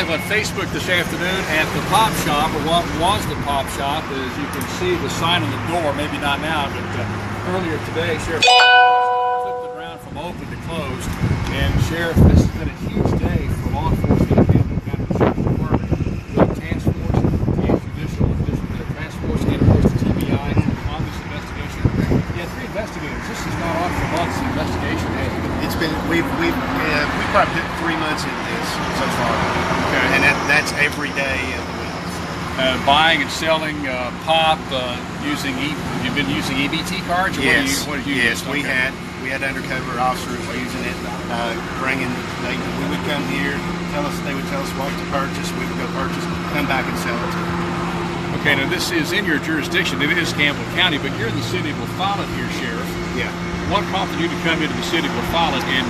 live on Facebook this afternoon at the Popshop, or what was the Popshop. As you can see the sign on the door, maybe not now, but earlier today, Sheriff flipped it around from open to closed. And Sheriff, this has been a huge day for law enforcement and the county sheriff's department. The task force, the judicial, the task force, and of course the TBI on this investigation. You had 3 investigators. This has gone on for months. The investigation has been. It's been we've probably put 3 months into this so far, okay. And that's every day of the week. Buying and selling pop you've been using EBT cards? Or yes. What did you yes, use? we had undercover officers using it, we would come here, they would tell us what to purchase, we would go purchase, come back and sell it to them. Okay, now this is in your jurisdiction. It is Campbell County, but you're in the city of LaFollette here, Sheriff. Yeah. What prompted you to come into the city of LaFollette and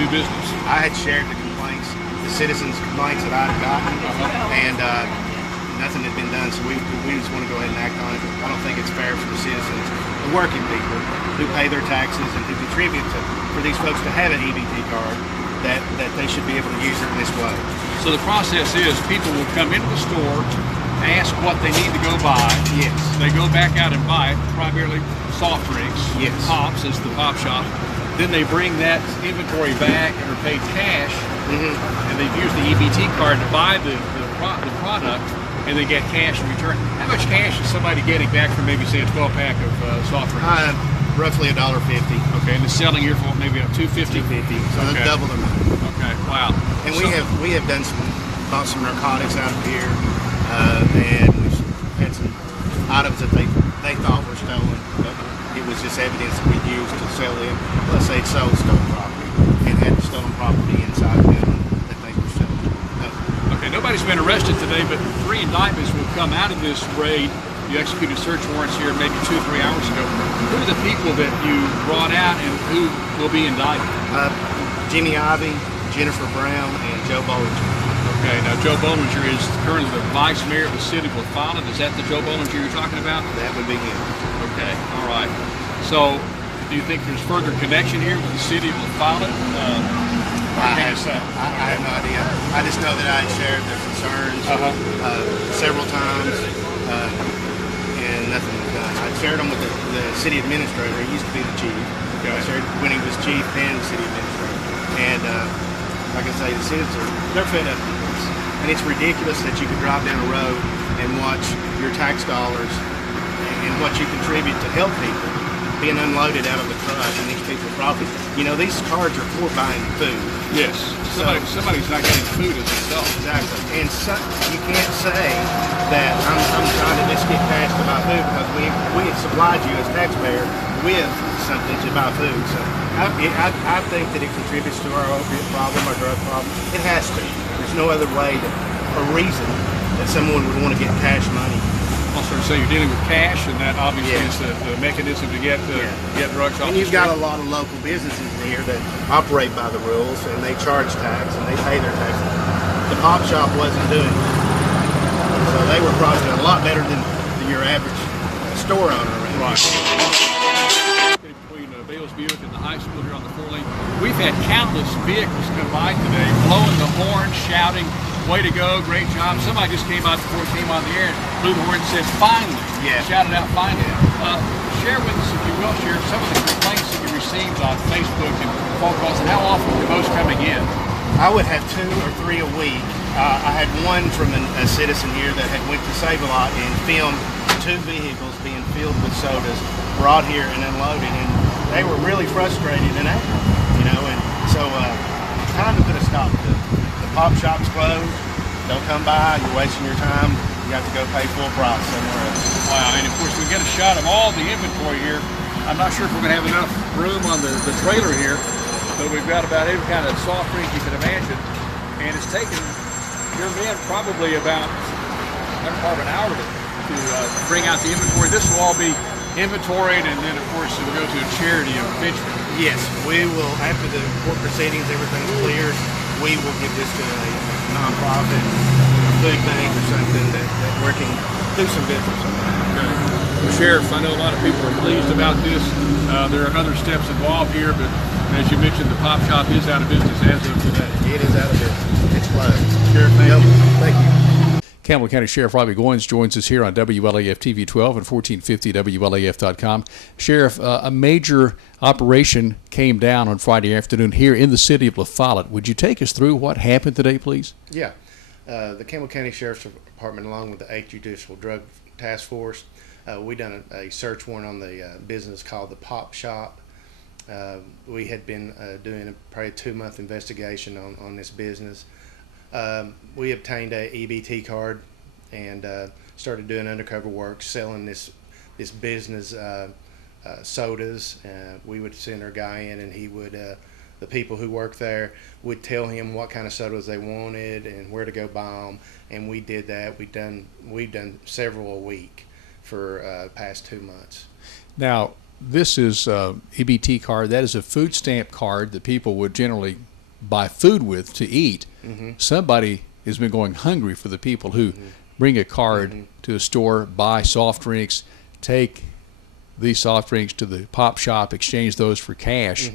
do business? I had shared the complaints, the citizens' complaints that I had gotten, and nothing had been done, so we just want to go ahead and act on it. I don't think it's fair for the citizens, the working people who pay their taxes and who contribute for these folks to have an EBT card, that they should be able to use it in this way. So the process is people will come into the store, ask what they need to go buy. Yes. They go back out and buy it, primarily soft drinks, yes. Pops is the Popshop. Then they bring that inventory back and are paid cash, and they've used the EBT card to buy the product, and they get cash in return. How much cash is somebody getting back from maybe say a 12-pack of soft drinks? Roughly $1.50. Okay, and the selling here for maybe a $2.50. $2.50. So that's double the amount. Okay, wow. And we have bought some narcotics out of here, and we've had some items that they thought were stolen, but it was just evidence that we used to sell them. Let's say it sold stolen property and had stolen property inside of them that they were selling. Okay, nobody's been arrested today, but 3 indictments will come out of this raid. You executed search warrants here maybe 2 or 3 hours ago. Who are the people that you brought out and who will be indicted? Jimmy Ivey, Jennifer Brown, and Joe Bollinger. Okay, now Joe Bollinger is currently the vice mayor of the city of LaFollette. Is that the Joe Bollinger you're talking about? That would be him. Okay, all right. So, do you think there's further connection here with the city of LaFollette? I have no idea. I just know that I had shared their concerns several times, and nothing was done. I shared them with the city administrator. He used to be the chief. Okay. I shared when he was chief and the city administrator. And like I say, the citizens they're fed up with this. And it's ridiculous that you could drive down a road and watch your tax dollars and what you contribute to help people being unloaded out of the truck and these people's profits. You know, these cards are for buying food. Yes. Somebody's not getting food as themselves. Exactly. And you can't say that I'm trying to just get cash to buy food, because we have supplied you as taxpayer with something to buy food. So I think that it contributes to our opiate problem, our drug problem. It has to. There's no other way or reason that someone would want to get cash money. Also, so you're dealing with cash, and that obviously is the mechanism to get drugs off. And you've got a lot of local businesses here that operate by the rules, and they charge tax and they pay their taxes. The Popshop wasn't doing it, so they were profiting a lot better than your average store owner. Right. Between Bales Buick and the high school here on the 4-lane, we've had countless vehicles come by today, blowing the horn, shouting, "Way to go, great job." Somebody just came out before it came on the air and blew the horn and said, "Finally." Yeah. Shouted out, "Finally." Share with us, if you will, share some of the complaints that you received on Facebook and phone calls, and how often were those coming in? I would have 2 or 3 a week. I had one from a citizen here that had went to Save-A-Lot and filmed 2 vehicles being filled with sodas, brought here and unloaded, and they were really frustrated and angry, you know, and so time to put a stop to it. The Popshop's closed. Don't come by. You're wasting your time. You have to go pay full price somewhere else. Wow, and of course we get a shot of all the inventory here. I'm not sure if we're going to have enough room on the trailer here, but we've got about every kind of soft drink you can imagine, and it's taken your men probably about an hour to bring out the inventory. This will all be inventoried, and then of course it will go to a charity eventually. Yes, we will, after the court proceedings, everything's cleared, we will give this to a nonprofit, a food bank or something that working do some good for somebody. Okay. Well, Sheriff, I know a lot of people are pleased about this. There are other steps involved here, but as you mentioned, the Popshop is out of business as of today. It is out of business. It's slow. Sheriff, thank you. Thank you. Campbell County Sheriff Robbie Goins joins us here on WLAF TV 12 and 1450 WLAF.com. Sheriff, a major operation came down on Friday afternoon here in the city of La Follette. Would you take us through what happened today, please? Yeah. The Campbell County Sheriff's Department, along with the 8th Judicial Drug Task Force, we done a search warrant on the business called the Popshop. We had been doing probably a 2-month investigation on this business. We obtained a EBT card and started doing undercover work, selling this business sodas. We would send our guy in, and he would the people who worked there would tell him what kind of sodas they wanted and where to go buy them, and we did that. We've done several a week for past 2 months. Now, this is EBT card. That is a food stamp card that people would generally buy food with to eat. Somebody has been going hungry for the people who bring a card to a store, buy soft drinks, take these soft drinks to the pop shop, exchange those for cash.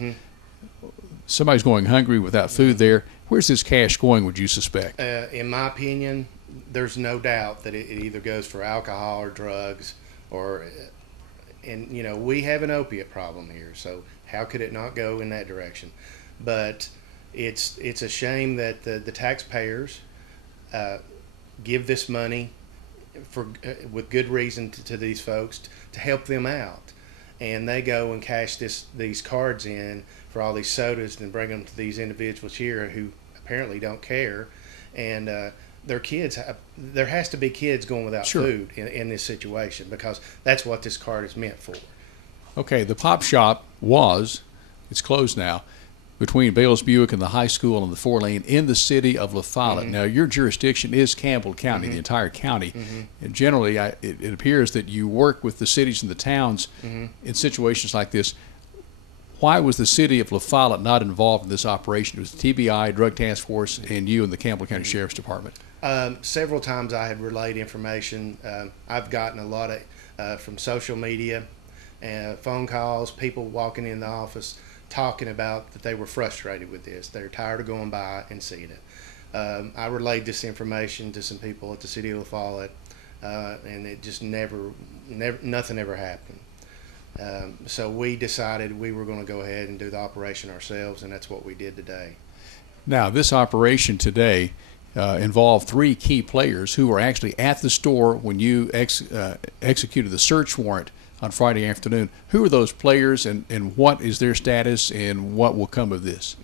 Somebody's going hungry without food there. Where's this cash going, would you suspect? In my opinion, there's no doubt that it either goes for alcohol or drugs, or and you know, we have an opiate problem here, so how could it not go in that direction? But it's a shame that the taxpayers give this money with good reason to these folks to help them out, and they go and cash these cards in for all these sodas and bring them to these individuals here who apparently don't care, and their kids. There has to be kids going without food in this situation, because that's what this card is meant for. Okay, the Pop Shop it's closed now, between Bales Buick and the high school and the 4-lane in the city of La Follette. Now, your jurisdiction is Campbell County, the entire county. And generally, it appears that you work with the cities and the towns in situations like this. Why was the city of La Follette not involved in this operation? It was the TBI, Drug Task Force, and you and the Campbell County Sheriff's Department. Several times I had relayed information. I've gotten a lot of from social media and phone calls, people walking in the office talking about that they were frustrated with this. They're tired of going by and seeing it. I relayed this information to some people at the city of La Follette, and it just nothing ever happened. So we decided we were going to go ahead and do the operation ourselves, and that's what we did today. Now, this operation today involved 3 key players who were actually at the store when you executed the search warrant on Friday afternoon. Who are those players, and what is their status, and what will come of this?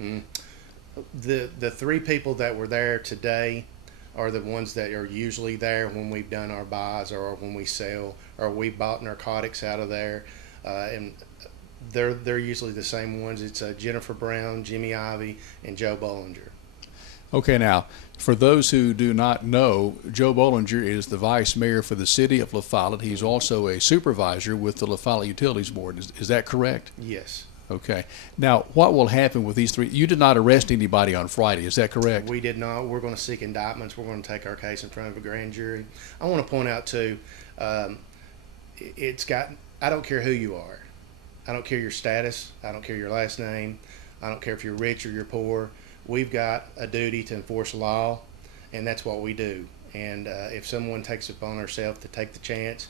The 3 people that were there today are the ones that are usually there when we've done our buys, or when we sell, or we bought narcotics out of there, and they're usually the same ones. It's Jennifer Brown, Jimmy Ivey, and Joe Bollinger. Okay, now, for those who do not know, Joe Bollinger is the vice mayor for the city of La Follette. He's also a supervisor with the La Follette Utilities Board. Is that correct? Yes. Okay. Now, what will happen with these 3? You did not arrest anybody on Friday, is that correct? We did not. We're going to seek indictments. We're going to take our case in front of a grand jury. I want to point out, too, I don't care who you are. I don't care your status. I don't care your last name. I don't care if you're rich or you're poor. We've got a duty to enforce law, and that's what we do. And if someone takes it upon herself to take the chance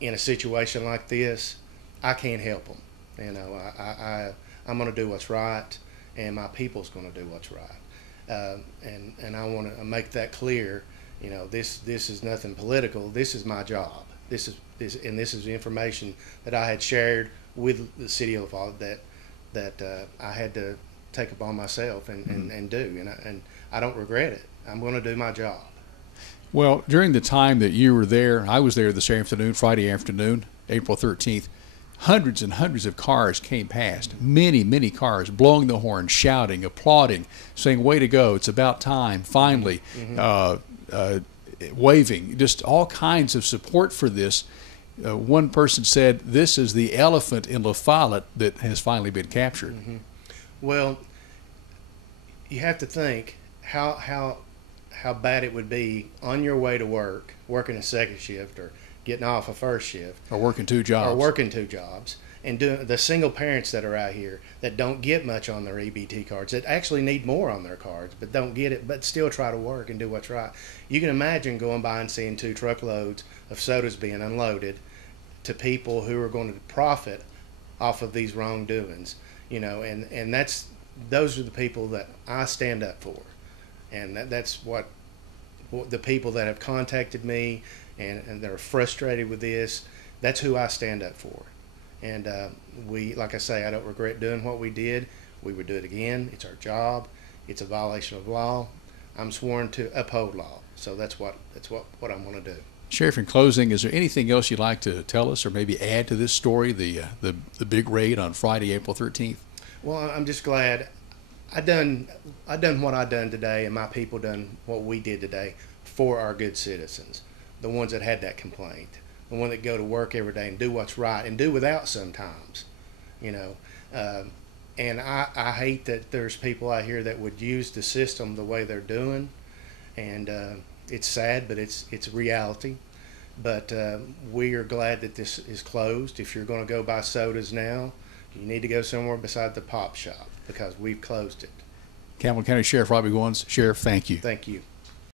in a situation like this, I can't help them. You know, I'm going to do what's right, and my people's going to do what's right. And I want to make that clear. You know, this is nothing political. This is my job. This is information that I had shared with the city of La Follette that I had to take upon myself and do, and I don't regret it. I'm going to do my job. Well, during the time that you were there, I was there this afternoon, Friday afternoon, April 13th, hundreds and hundreds of cars came past, many cars, blowing the horn, shouting, applauding, saying, way to go, it's about time, finally, waving, just all kinds of support for this. One person said, this is the elephant in La Follette that has finally been captured. Well, you have to think how bad it would be on your way to work, working a second shift, or getting off a first shift, or working 2 jobs, and the single parents that are out here that don't get much on their EBT cards, that actually need more on their cards, but don't get it, but still try to work and do what's right. You can imagine going by and seeing 2 truckloads of sodas being unloaded to people who are going to profit off of these wrongdoings, and those are the people that I stand up for, and that's what the people that have contacted me and they're frustrated with this. That's who I stand up for. And like I say, I don't regret doing what we did. We would do it again. It's our job. It's a violation of law. I'm sworn to uphold law. So that's what I'm going to do. Sheriff, in closing, is there anything else you'd like to tell us or maybe add to this story, the big raid on Friday, April 13th? Well, I'm just glad I done what I done today, and my people done what we did today for our good citizens, the ones that had that complaint, the one that go to work every day and do what's right and do without sometimes, and I hate that there's people out here that would use the system the way they're doing, and it's sad, but it's reality. But we are glad that this is closed. If you're going to go buy sodas now, you need to go somewhere beside the Popshop because we've closed it. Campbell County Sheriff Robbie Goins. Sheriff, thank you. Thank you.